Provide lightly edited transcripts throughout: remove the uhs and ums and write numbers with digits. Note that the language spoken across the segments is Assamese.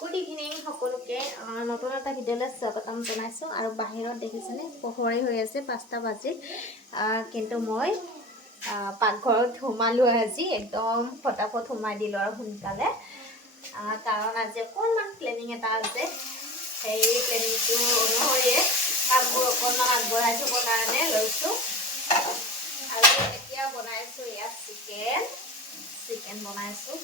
গুড ইভিনিং সকলোকে নতুন এটা ভিডিঅ'লৈ স্বাগতম জনাইছোঁ আৰু বাহিৰত দেখিছেনে পোহৰে হৈ আছে 5টা বাজি কিন্তু মই পাকঘৰত সোমালোঁ আজি একদম ফটাফট সোমাই দিলোঁ আৰু সোনকালে কাৰণ আজি অকণমান প্লেনিং এটা আছে সেই প্লেনিংটো অনুসৰিয়ে কামবোৰ অকণমান আগবঢ়াই থ'বৰ কাৰণে লৈছোঁ আৰু এতিয়া বনাইছোঁ ইয়াত চিকেন বনাইছোঁ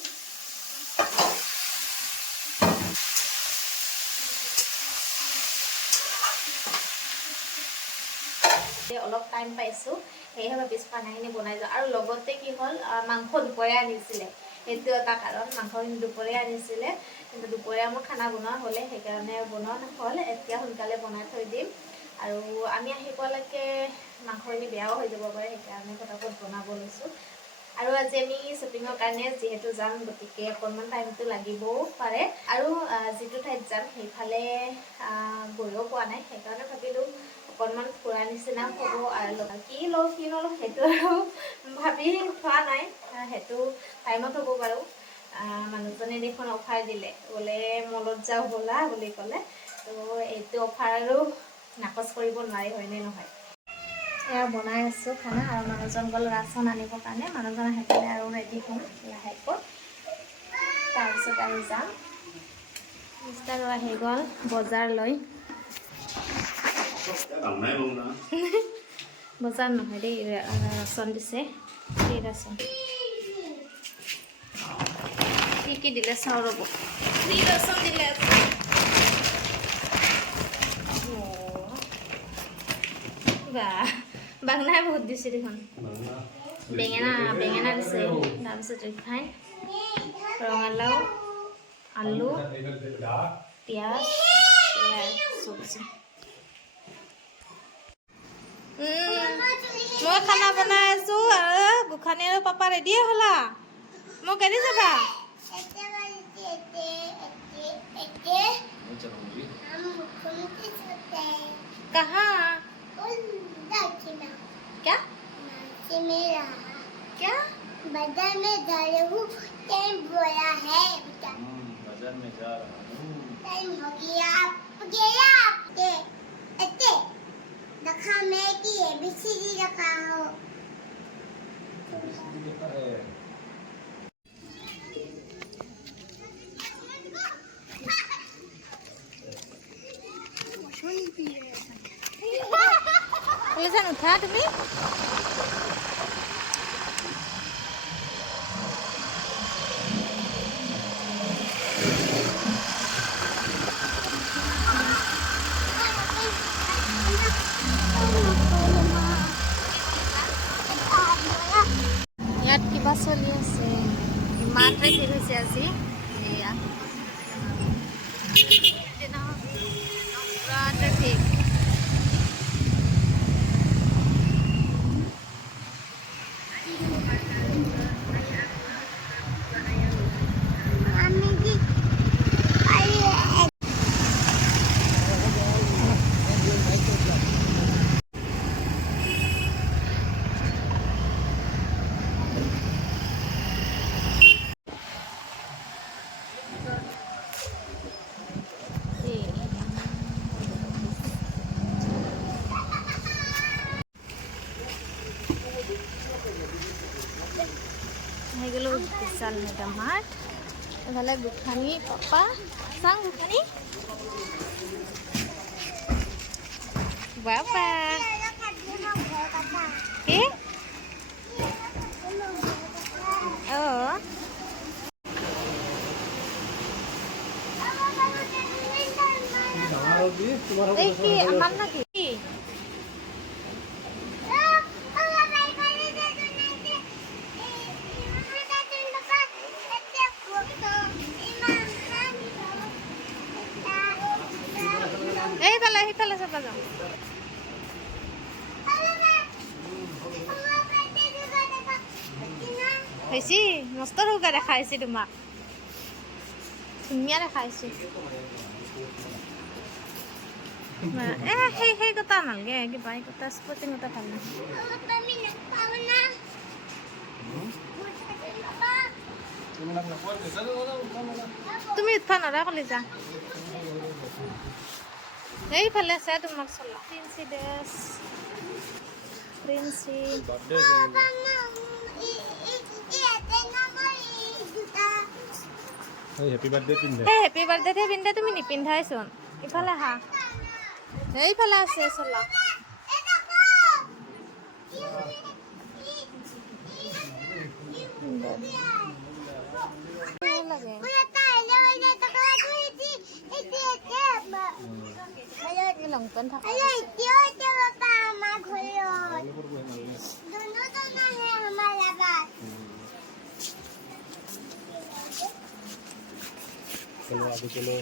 অলপ টাইম পাইছোঁ সেইভাবে পিছপানাখিনি বনাই যাওঁ আৰু লগতে কি হ'ল মাংস দুপৰীয়া আনিছিলে সেইটো এটা কাৰণ মাংসখিনি দুপৰীয়া আনিছিলে কিন্তু দুপৰীয়া মোৰ খানা বনোৱা হ'লে সেইকাৰণে বনোৱা নহ'ল এতিয়া সোনকালে বনাই থৈ দিম আৰু আমি আহি পোৱালৈকে মাংসখিনি বেয়াও হৈ যাব পাৰে সেইকাৰণে ফটাফট বনাব লৈছোঁ আৰু আজি আমি শ্বপিঙৰ কাৰণে যিহেতু যাম গতিকে অকণমান টাইমটো লাগিবও পাৰে আৰু যিটো ঠাইত যাম সেইফালে গৈও পোৱা নাই সেইকাৰণে ভাবিলোঁ অকণমান ফুৰা নিচিনা হ'ব আৰু কি লওঁ সেইটো আৰু ভাবি থোৱা নাই সেইটো টাইমত হ'ব বাৰু মানুহজনে দেখোন অফাৰ দিলে বোলে মলত যাওঁ ব'লা বুলি ক'লে তো এইটো অফাৰ আৰু নাকচ কৰিব নোৱাৰি হয়নে নহয় এয়া বনাই আছোঁ খানা আৰু মানুহজন গ'ল ৰাচন আনিবৰ কাৰণে মানুহজন আহি পেলাই আৰু ৰেডি হ'ম লাহেকৈ তাৰপিছত আৰু যাম মিষ্টাৰো আহি গ'ল বজাৰ লৈ বজাৰ নহয় দেই ৰাচন দিছে কি ৰাচন কি দিলে চাওঁ ৰ'ব কি ৰাচন দিলে বাংনাই বহুত দিছে দেখোন বেঙেনা দিছে তাৰপিছত ৰিফাইন ৰঙালাও আলু পিঁয়াজ চব্জি মই খানা বনাই আছোঁ আৰু গোখানী আৰু পাপা ৰেডিয়ে হ'লা মোক এৰি যাবা कहाँ क्या क्या बाजार में जा रही हूँ टाइम बोला है बेटा बाजार में जा रहा हूँ टाइम हो गया आपके ऐसे रखा मैं की एबीसीडी रखा हो পুলিচে নুঠা তুমি ইয়াত কিবা চলি আছে ইমান ট্ৰেফিক হৈছে আজি এয়া পুৰা ট্ৰেফিক গেলো বিশাল মেগা মার্ট এফালে গোখানী পাপা চাং গোখানী বাবা কি এই কি আমার নাকি সেইফালে চাবা যাওঁ হৈছে মস্ত ৰোগা দেখাইছে তোমাক ধুনীয়া দেখাইছে সেই কথা নালাগে কিবা এই কথা স্পৰ্টিং কথা ভাল নাই তুমি উঠবা নৰা কলিজা এইফালে আছে তোমাৰ চলা Princy dress Princy happy birthday পিন্ধে হেপী বাৰ্থডে পিন্ধে তুমি নিপিন্ধাইচোন ইফালে আহা এইফালে আছে চলা লংপেণ্ট থকা চলো আগে চলো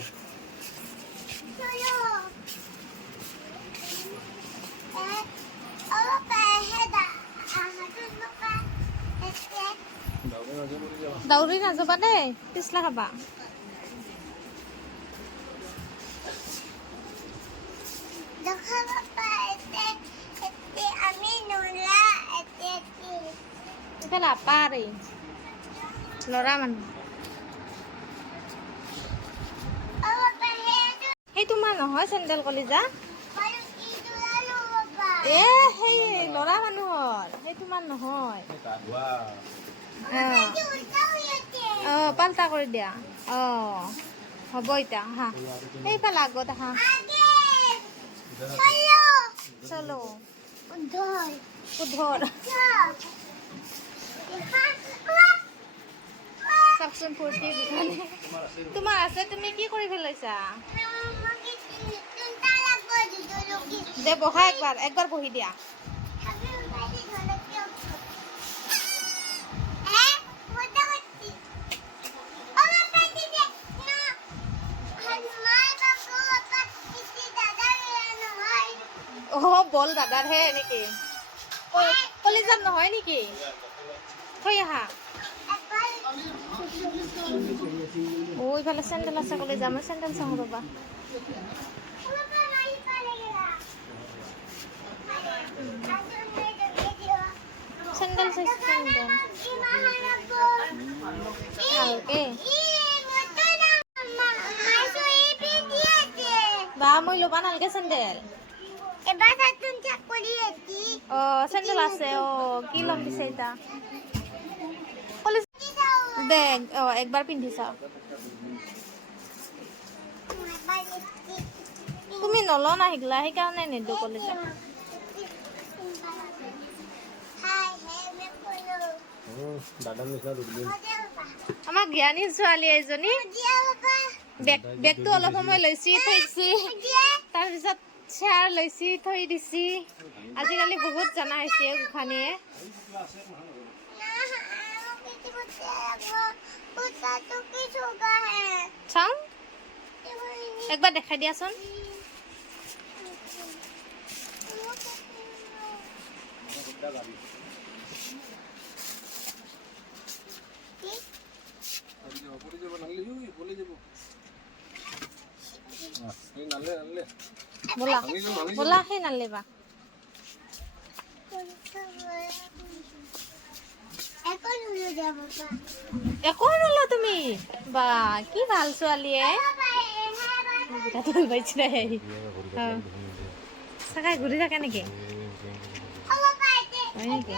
দৌৰি নাযাবা দেই পিছলা খাবা ইফালে আপাৰে ল'ৰা মানুহ সেই তোমাৰ নহয় চেণ্ডেল কলিজা এ সেই ল'ৰা মানুহৰ সেই তোমাৰ নহয় পাল্টা কৰি দিয়া হ'ব এতিয়া আহা সেইফালে আগত আহা চলো উদ্ধৰ চাওকচোন ফূৰ্তি তোমাৰ আছে তুমি কি কৰি পেলাইছা দে বহা একবাৰ বহি দিয়া বল দাদাৰ হে নেকি কলিজাত নহয় নেকি থৈ আহা ইফালে চেণ্ডেল আছে কলিজা মই চেণ্ডেল চাওঁ ৰ'বা চেণ্ডেল চাইছো চেণ্ডেল ভালকে বা মই ল'বা নালগে চেণ্ডেল চেণ্ডেল আছে কি ল'ম পিছে এতিয়া দে একবাৰ পিন্ধি চাওঁ তুমি নল না শিকলা সেইকাৰণে নিদো কলিজা আমাৰ জ্ঞানী ছোৱালী এজনী বেগটো অলপ সময় লৈছি থৈছি তাৰপিছত চেয়াৰ লৈছি থৈ দিছি আজিকালি বহুত জানা হৈছে গোসাঁনীয়ে চাওঁ একবাৰ দেখাই দিয়াচোন बोला बोला है ना लेबा এখন হলো তুমি বা কি ভাল ছোৱালীয়ে চাকাই ঘূৰি থাকে নেকি হয় নেকি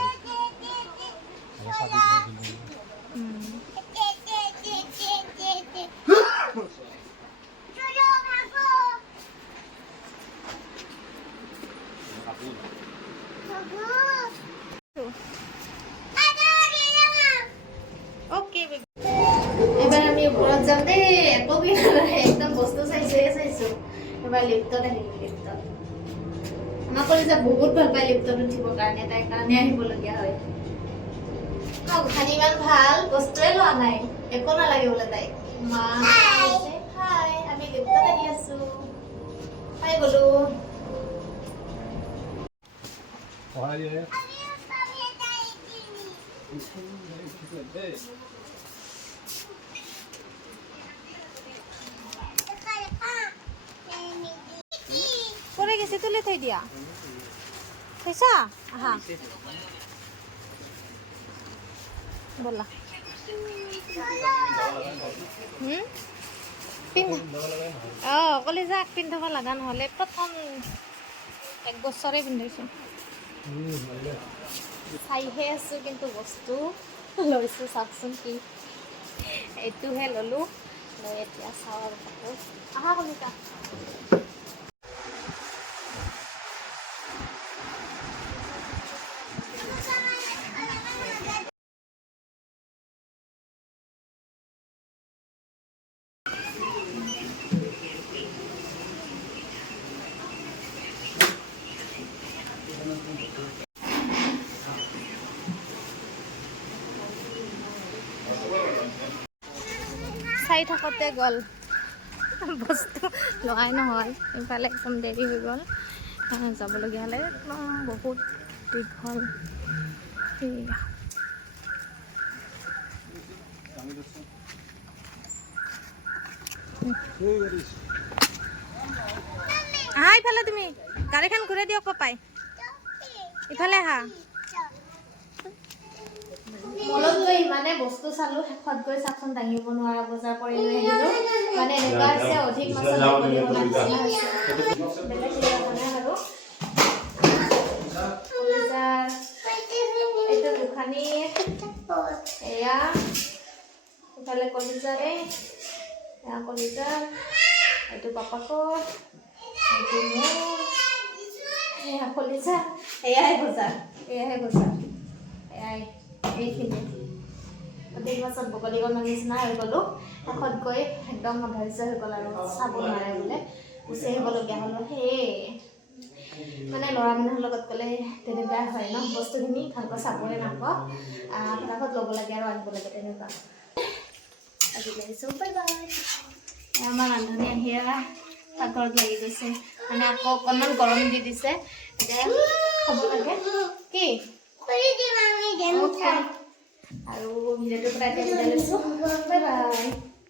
এবাৰ আমি ওপৰত যাম দেই একো কিনা নাই একদম বস্তু চাইছো এবাৰ লিফ্টত আহিম লিফ্টত আমাৰ কলিজা বহুত ভাল পায় লিফ্টত উঠিবৰ কাৰণে তাই কাৰণে আহিবলগীয়া হয় গোসাঁনী ইমান ভাল বস্তুৱে লোৱা নাই একো নালাগে বোলে তাই হাই আমি লিফ্টত আহি আছো পাই গলো পরে গেছে তুলে থৈ দিয়া থৈছা আহা বলা কলিজা আগ পিন্ধাব লগা নহ'লে প্ৰথম 1 বছৰে পিন্ধাইছোঁ চাইহে আছোঁ কিন্তু বস্তু লৈছোঁ চাওকচোন কি এইটোহে ল'লোঁ লৈ এতিয়া চাওঁ আৰু কাপোৰ আহা কলিজা চাই থাকোঁতে গ'ল বস্তু লোৱাই নহয় ইফালে একদম দেৰি হৈ গ'ল যাবলগীয়া হ'লে একদম বহুত দীঘল আহা ইফালে তুমি গাড়ীখন ঘূৰাই দিয়ক পাপাই ইফালে আহা মলত গৈ ইমানে বস্তু চালোঁ শেষত গৈ চাচোন দাঙিব নোৱাৰা বজাৰ কৰি লৈ আহিলোঁ মানে এনেকুৱা হৈছে অধিক মাছত বেলেগ আৰু এইটো দুখানি এয়া ইফালে কলিজাৰে এয়া কলিজাৰ এইটো পাপাকৰ এইটো মোৰ এয়া কলিজা এয়াই বজাৰ এয়াই এইখিনি অধিক মাছত বগলী গণৰ নিচিনা হৈ গ'লোঁ শেষত গৈ একদম অধৈৰ্য হৈ গ'ল আৰু চাব নোৱাৰে বোলে গুচি আহিবলগীয়া হ'লোঁ সেয়ে মানে ল'ৰা মানুহৰ লগত গ'লে তেনেকুৱা হয় ন বস্তুখিনি ভালকৈ চাবই নাপাওঁ ফটাফট ল'ব লাগে আৰু আনিব লাগে তেনেকুৱা আজি লাগিছোঁ বাই বাই আমাৰ ৰান্ধনি আহি পাকঘৰত লাগি গৈছে মানে আকৌ অকণমান গৰম দি দিছে এতিয়া খাব লাগে কি আৰু ভিডিঅ'টোৰ পৰা এতিয়া বিদায় লৈছোঁ বাই বাই